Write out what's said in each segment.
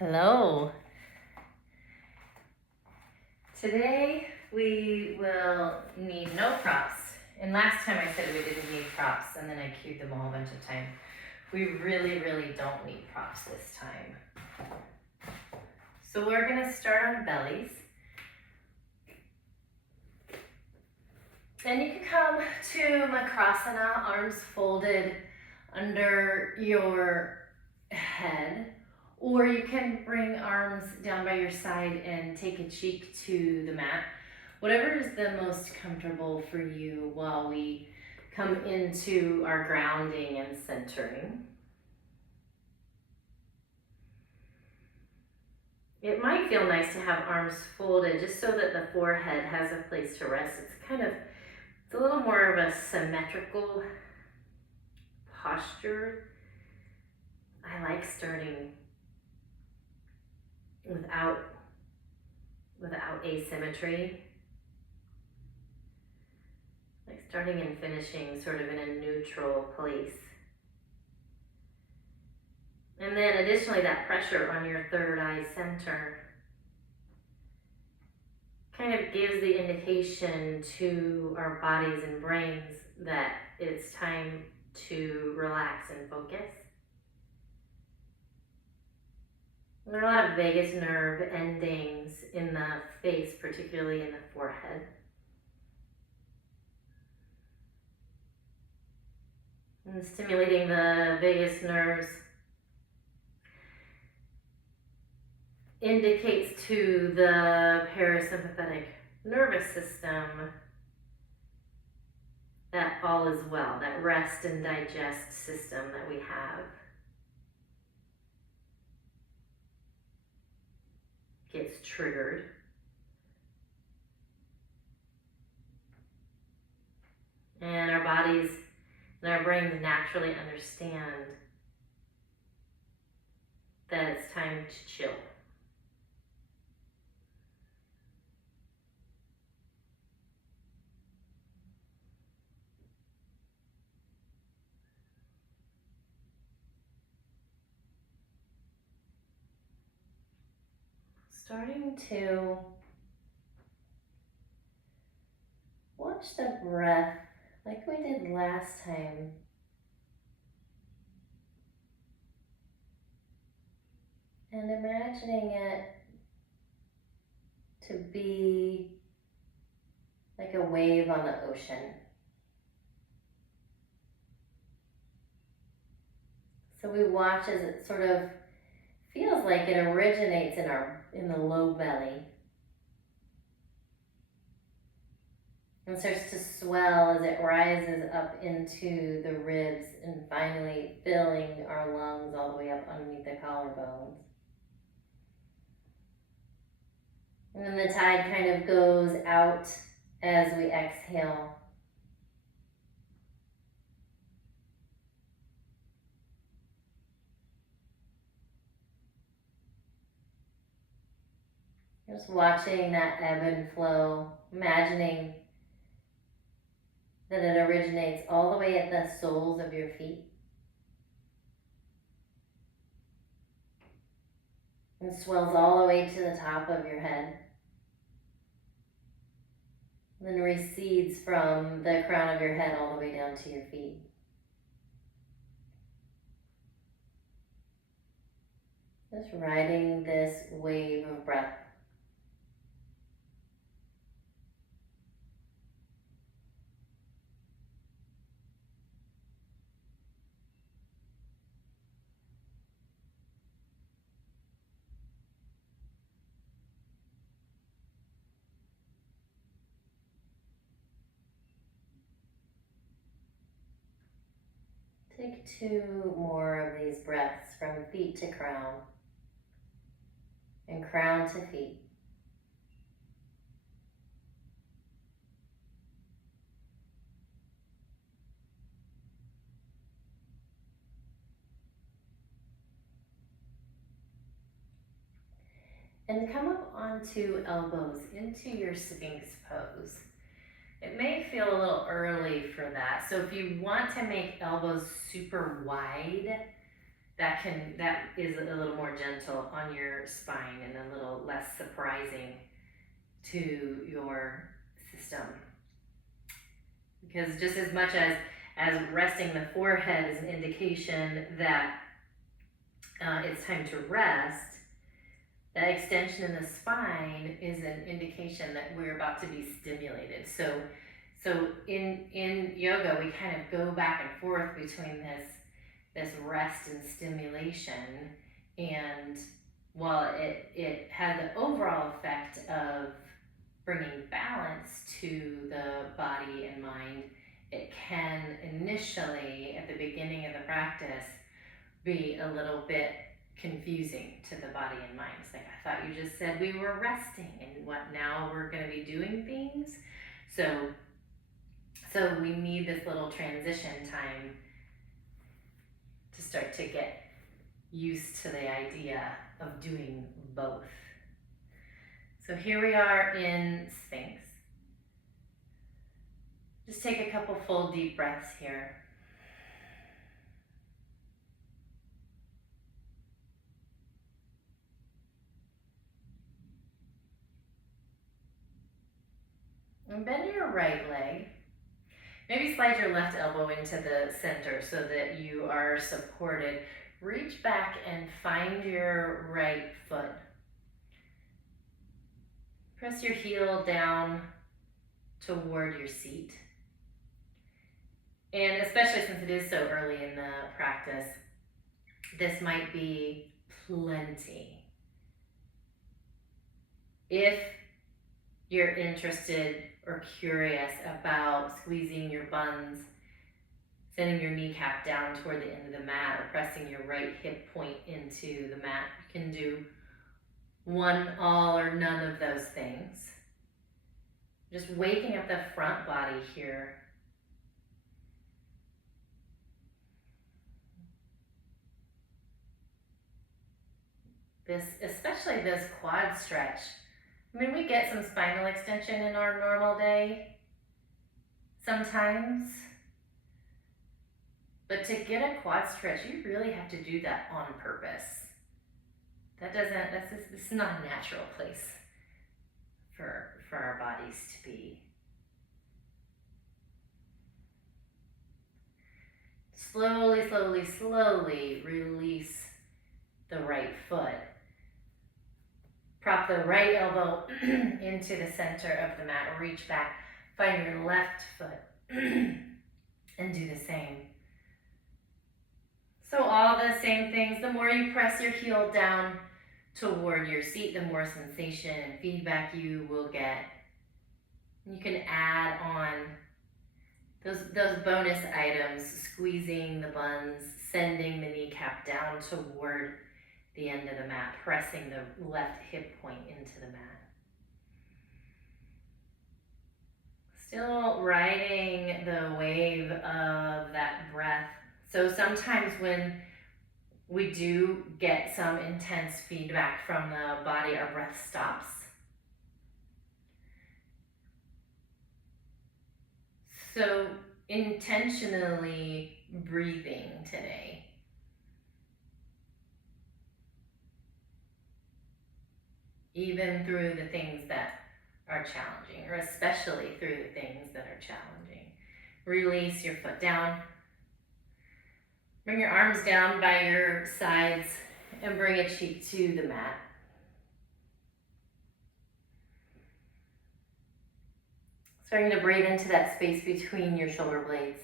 Hello. Today we will need no props. And last time I said we didn't need props and then I cued them a whole bunch of time. We really don't need props this time. So we're gonna start on bellies. And you can come to Makrasana, arms folded under your head. Or you can bring arms down by your side and take a cheek to the mat. Whatever is the most comfortable for you while we come into our grounding and centering. It might feel nice to have arms folded just so that the forehead has a place to rest. It's a little more of a symmetrical posture. I like starting without asymmetry. Like starting and finishing sort of in a neutral place. And then additionally, that pressure on your third eye center kind of gives the indication to our bodies and brains that it's time to relax and focus. There are a lot of vagus nerve endings in the face, particularly in the forehead. And stimulating the vagus nerves indicates to the parasympathetic nervous system that all is well, that rest and digest system that we have gets triggered. And our bodies and our brains naturally understand that it's time to chill. Starting to watch the breath like we did last time. And imagining it to be like a wave on the ocean. So we watch as it sort of feels like it originates in the low belly and starts to swell as it rises up into the ribs and finally filling our lungs all the way up underneath the collarbones. And then the tide kind of goes out as we exhale. Just watching that ebb and flow, imagining that it originates all the way at the soles of your feet and swells all the way to the top of your head. Then recedes from the crown of your head all the way down to your feet. Just riding this wave of breath. Take 2 more of these breaths from feet to crown and crown to feet. And come up onto elbows into your Sphinx pose. It may feel a little early for that. So if you want to make elbows super wide, that is a little more gentle on your spine and a little less surprising to your system. Because just as much as resting the forehead is an indication that it's time to rest, that extension in the spine is an indication that we're about to be stimulated. So in yoga, we kind of go back and forth between this rest and stimulation, and while it has an overall effect of bringing balance to the body and mind, it can initially, at the beginning of the practice, be a little bit confusing to the body and mind. It's like, I thought you just said we were resting, and what now we're going to be doing things? So we need this little transition time to start to get used to the idea of doing both. So here we are in Sphinx. Just take a couple full deep breaths here. And bend your right leg. Maybe slide your left elbow into the center so that you are supported. Reach back and find your right foot. Press your heel down toward your seat. And especially since it is so early in the practice, this might be plenty. If you're interested or curious about squeezing your buns, sending your kneecap down toward the end of the mat, or pressing your right hip point into the mat, you can do one, all, or none of those things. Just waking up the front body here. Especially this quad stretch. I mean, we get some spinal extension in our normal day sometimes, but to get a quad stretch, you really have to do that on purpose. This is not a natural place for our bodies to be. Slowly, slowly, slowly release the right foot. Prop the right elbow into the center of the mat. Reach back, find your left foot, and do the same. So all the same things. The more you press your heel down toward your seat, the more sensation and feedback you will get. You can add on those bonus items, squeezing the buns, sending the kneecap down toward the end of the mat, pressing the left hip point into the mat. Still riding the wave of that breath. So sometimes when we do get some intense feedback from the body, our breath stops. So intentionally breathing today. Even through the things that are challenging, or especially through the things that are challenging. Release your foot down. Bring your arms down by your sides and bring a cheek to the mat. Starting to breathe into that space between your shoulder blades.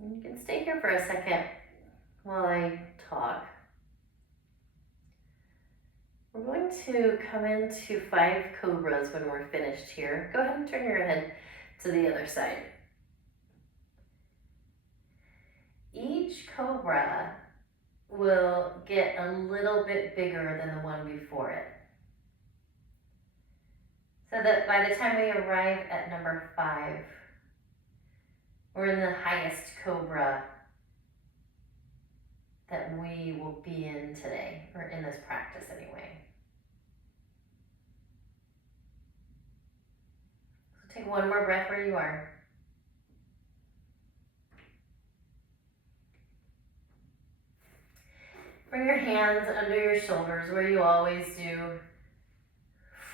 You can stay here for a second while I talk. We're going to come into 5 cobras when we're finished here. Go ahead and turn your head to the other side. Each cobra will get a little bit bigger than the one before it. So that by the time we arrive at number 5, we're in the highest cobra that we will be in today, or in this practice anyway. So take one more breath where you are. Bring your hands under your shoulders where you always do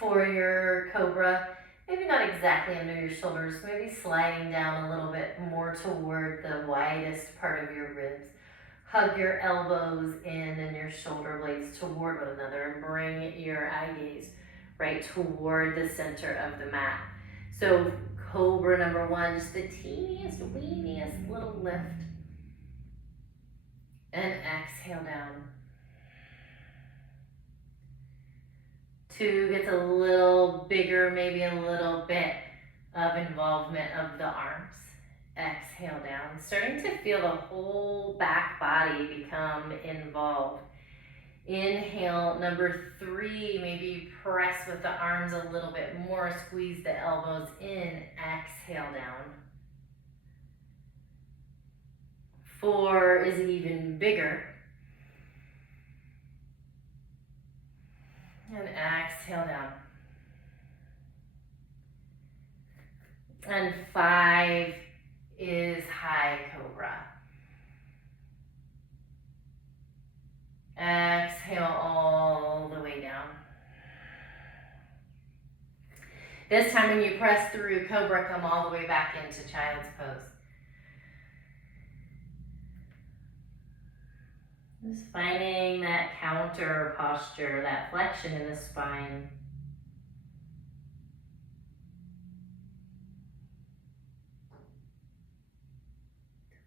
for your cobra. Maybe not exactly under your shoulders, maybe sliding down a little bit more toward the widest part of your ribs. Hug your elbows in and your shoulder blades toward one another and bring your eye gaze right toward the center of the mat. So cobra number one, just the teeniest, weeniest little lift. And exhale down. 2 gets a little bigger, maybe a little bit of involvement of the arms. Exhale down, starting to feel the whole back body become involved. Inhale, number 3, maybe press with the arms a little bit more, squeeze the elbows in, exhale down. 4 is even bigger. And exhale down. And 5 is high cobra. Exhale all the way down. This time when you press through cobra, come all the way back into child's pose. Just finding that counter posture, that flexion in the spine.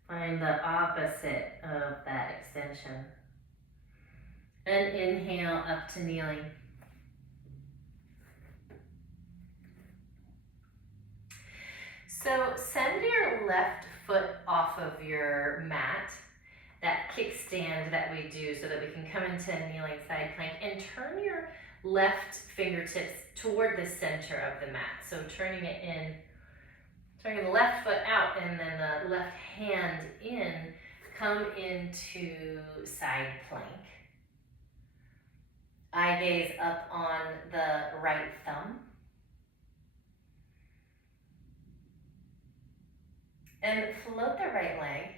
Find the opposite of that extension. And inhale up to kneeling. So send your left foot off of your mat, that kickstand that we do so that we can come into a kneeling side plank, and turn your left fingertips toward the center of the mat. So turning it in, turning the left foot out and then the left hand in, come into side plank. Eye gaze up on the right thumb. And float the right leg.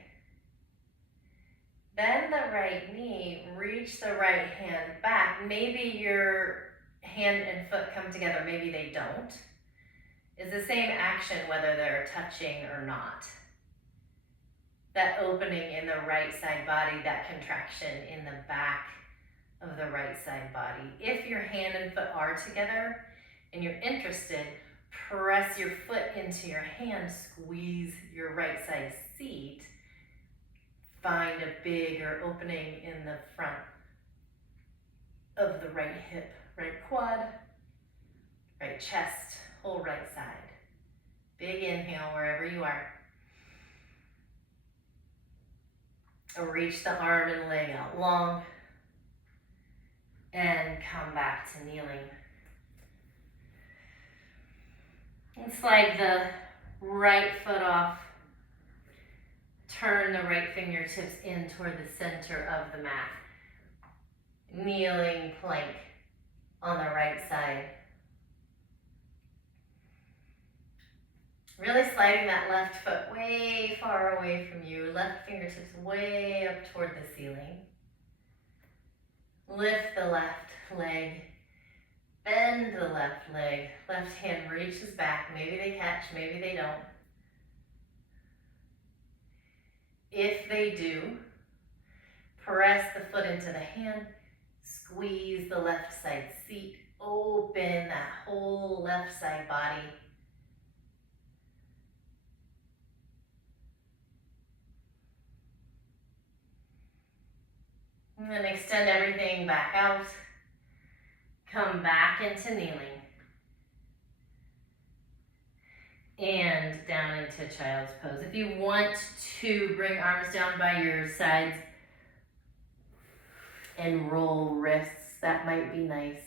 Bend the right knee, reach the right hand back. Maybe your hand and foot come together, maybe they don't. It's the same action whether they're touching or not. That opening in the right side body, that contraction in the back of the right side body. If your hand and foot are together and you're interested, press your foot into your hand, squeeze your right side seat. Find a bigger opening in the front of the right hip, right quad, right chest, whole right side. Big inhale wherever you are. Reach the arm and leg out long. And come back to kneeling. And slide the right foot off. Turn the right fingertips in toward the center of the mat. Kneeling plank on the right side. Really sliding that left foot way far away from you. Left fingertips way up toward the ceiling. Lift the left leg. Bend the left leg. Left hand reaches back. Maybe they catch, maybe they don't. If they do, press the foot into the hand, squeeze the left side seat, open that whole left side body. And then extend everything back out. Come back into kneeling. And down into child's pose. If you want to bring arms down by your sides and roll wrists, that might be nice.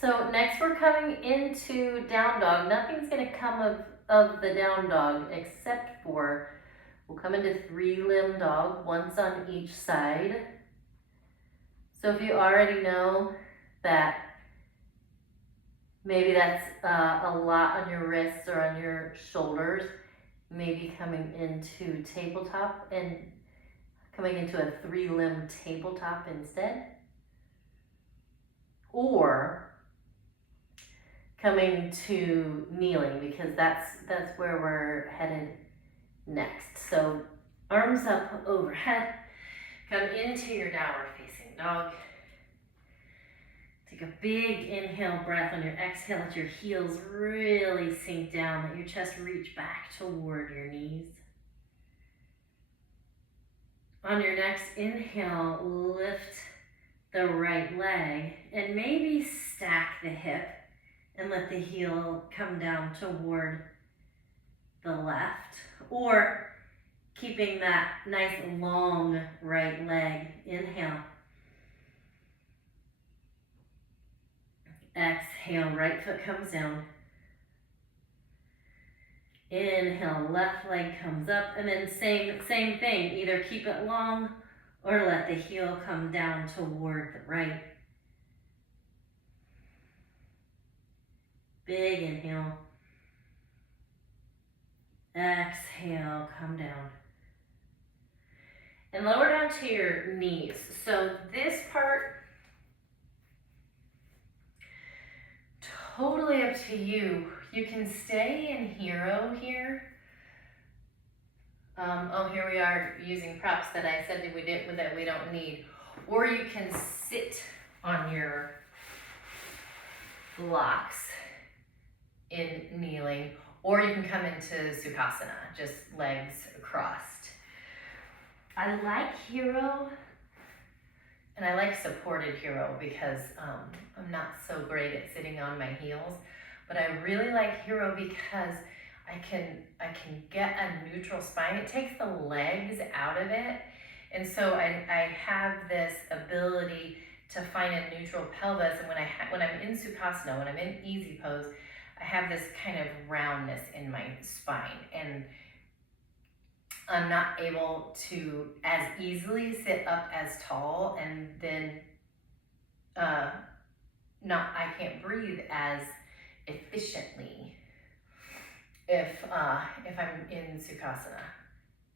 So next we're coming into down dog. Nothing's gonna come of the down dog except for we'll come into 3-limb dog, once on each side. So if you already know that maybe that's a lot on your wrists or on your shoulders, maybe coming into tabletop and coming into a 3-limb tabletop instead. Or coming to kneeling, because that's where we're headed next. So arms up overhead, come into your downward facing dog. Take a big inhale breath. On your exhale, let your heels really sink down. Let your chest reach back toward your knees. On your next inhale, lift the right leg and maybe stack the hip and let the heel come down toward the left, or keeping that nice long right leg. Inhale. Exhale, right foot comes down. Inhale, left leg comes up, and then same thing. Either keep it long or let the heel come down toward the right. Big inhale. Exhale, come down. And lower down to your knees. So this part, totally up to you. You can stay in hero here. Here we are using props that I said that we don't need. Or you can sit on your blocks in kneeling, or you can come into Sukhasana, just legs crossed. I like hero, and I like supported hero because I'm not so great at sitting on my heels, but I really like hero because I can get a neutral spine. It takes the legs out of it, and so I have this ability to find a neutral pelvis. And when I'm in Sukhasana, when I'm in easy pose, I have this kind of roundness in my spine, and I'm not able to as easily sit up as tall, and then I can't breathe as efficiently if I'm in Sukhasana.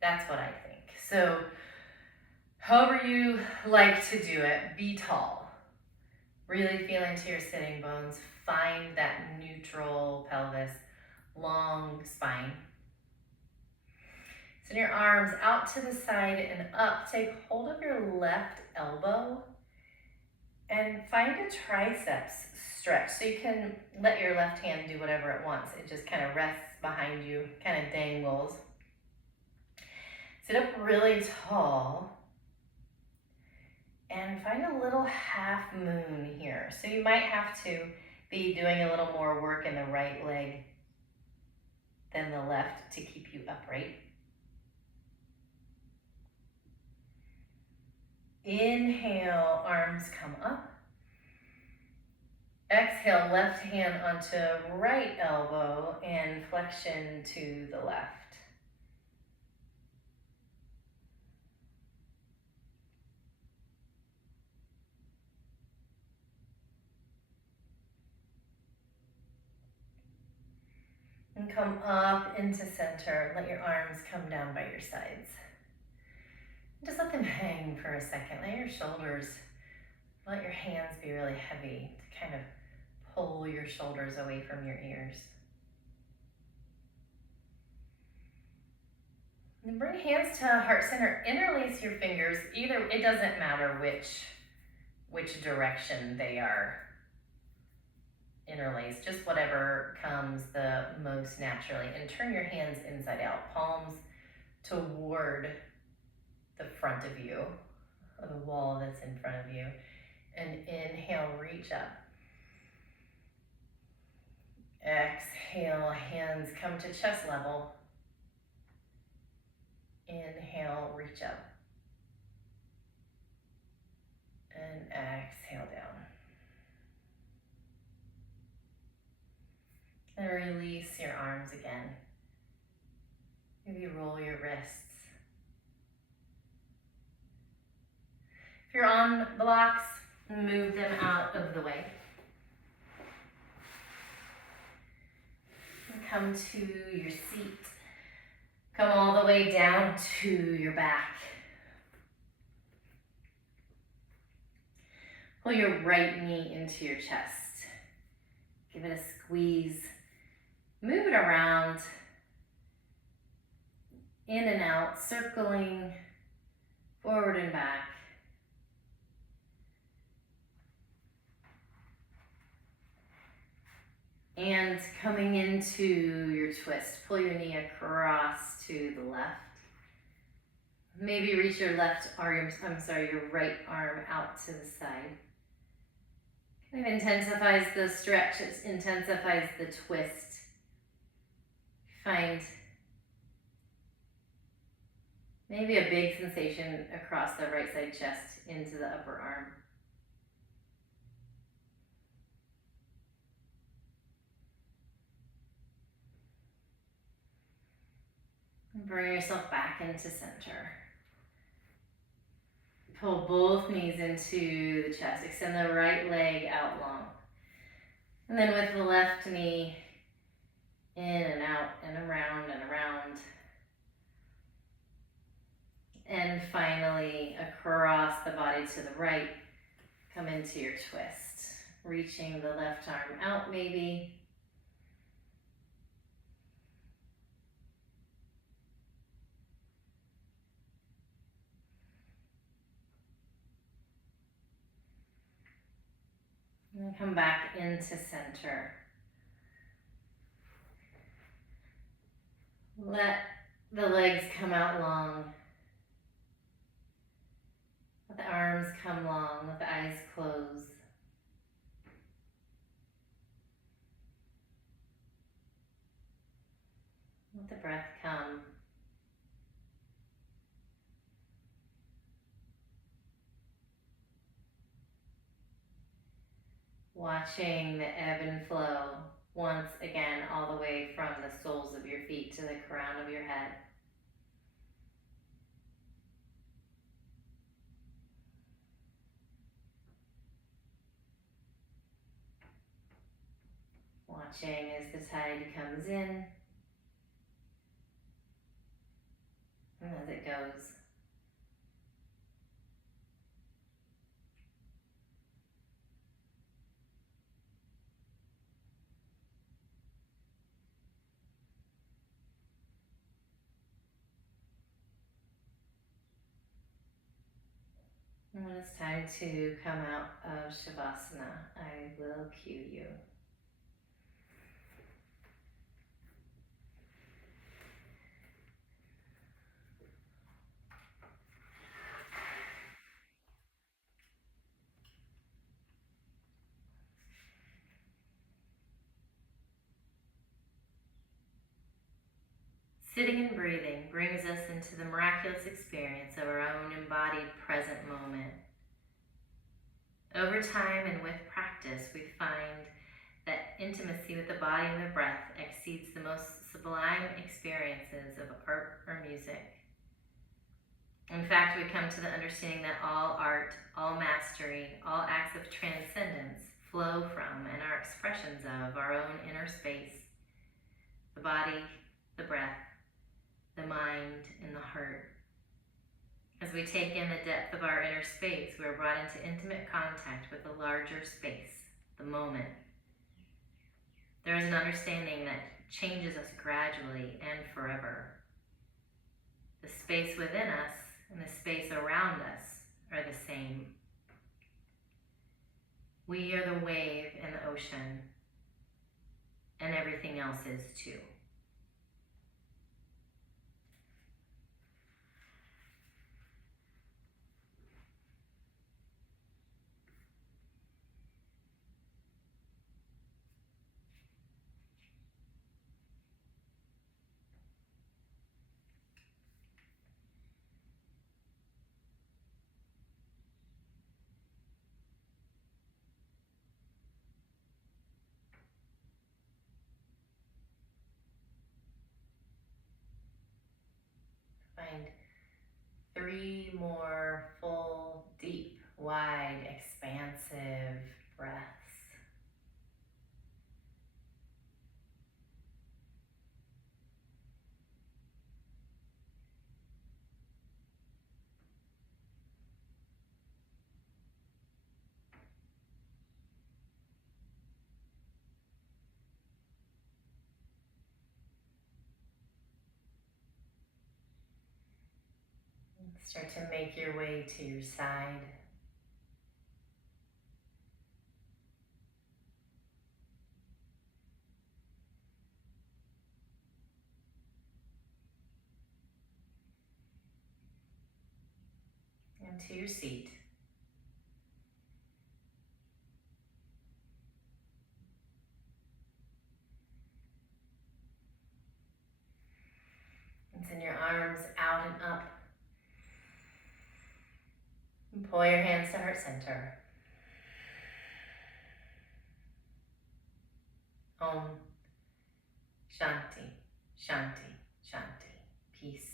That's what I think. So however you like to do it, be tall. Really feel into your sitting bones. Find that neutral pelvis, long spine. Send your arms out to the side and up. Take hold of your left elbow and find a triceps stretch. So you can let your left hand do whatever it wants. It just kind of rests behind you, kind of dangles. Sit up really tall and find a little half moon here. So you might have to be doing a little more work in the right leg than the left to keep you upright. Inhale, arms come up. Exhale, left hand onto right elbow and flexion to the left. And come up into center. Let your arms come down by your sides. Just let them hang for a second. Let your shoulders, let your hands be really heavy to kind of pull your shoulders away from your ears. And bring hands to heart center. Interlace your fingers. It doesn't matter which direction they are interlaced, just whatever comes the most naturally. And turn your hands inside out, palms toward the front of you, or the wall that's in front of you. And inhale, reach up. Exhale, hands come to chest level. Inhale, reach up. And exhale down. And release your arms again. Maybe roll your wrists. If you're on blocks, move them out of the way. And come to your seat. Come all the way down to your back. Pull your right knee into your chest. Give it a squeeze. Move it around, in and out, circling forward and back. And coming into your twist, pull your knee across to the left. Maybe reach your your right arm out to the side. Kind of intensifies the stretch, it intensifies the twist. Find maybe a big sensation across the right side chest into the upper arm. And bring yourself back into center. Pull both knees into the chest. Extend the right leg out long. And then with the left knee, in and out and around and around. And finally, across the body to the right, come into your twist. Reaching the left arm out maybe. And come back into center. Let the legs come out long. Let the arms come long. Let the eyes close. Let the breath come. Watching the ebb and flow once again all the way from the soles of your feet to the crown of your head. Watching as the tide comes in and as it goes. And when it's time to come out of Shavasana, I will cue you. Sitting and breathing brings us into the miraculous experience of our own embodied present moment. Over time and with practice, we find that intimacy with the body and the breath exceeds the most sublime experiences of art or music. In fact, we come to the understanding that all art, all mastery, all acts of transcendence flow from and are expressions of our own inner space, the body, the breath, the mind, and the heart. As we take in the depth of our inner space, we are brought into intimate contact with the larger space, the moment. There is an understanding that changes us gradually and forever. The space within us and the space around us are the same. We are the wave in the ocean, and everything else is too. 3 more full, deep, wide, expansive breaths. Start to make your way to your side. And to your seat. And send your arms out and up. And pull your hands to heart center. Om Shanti, Shanti, Shanti. Peace.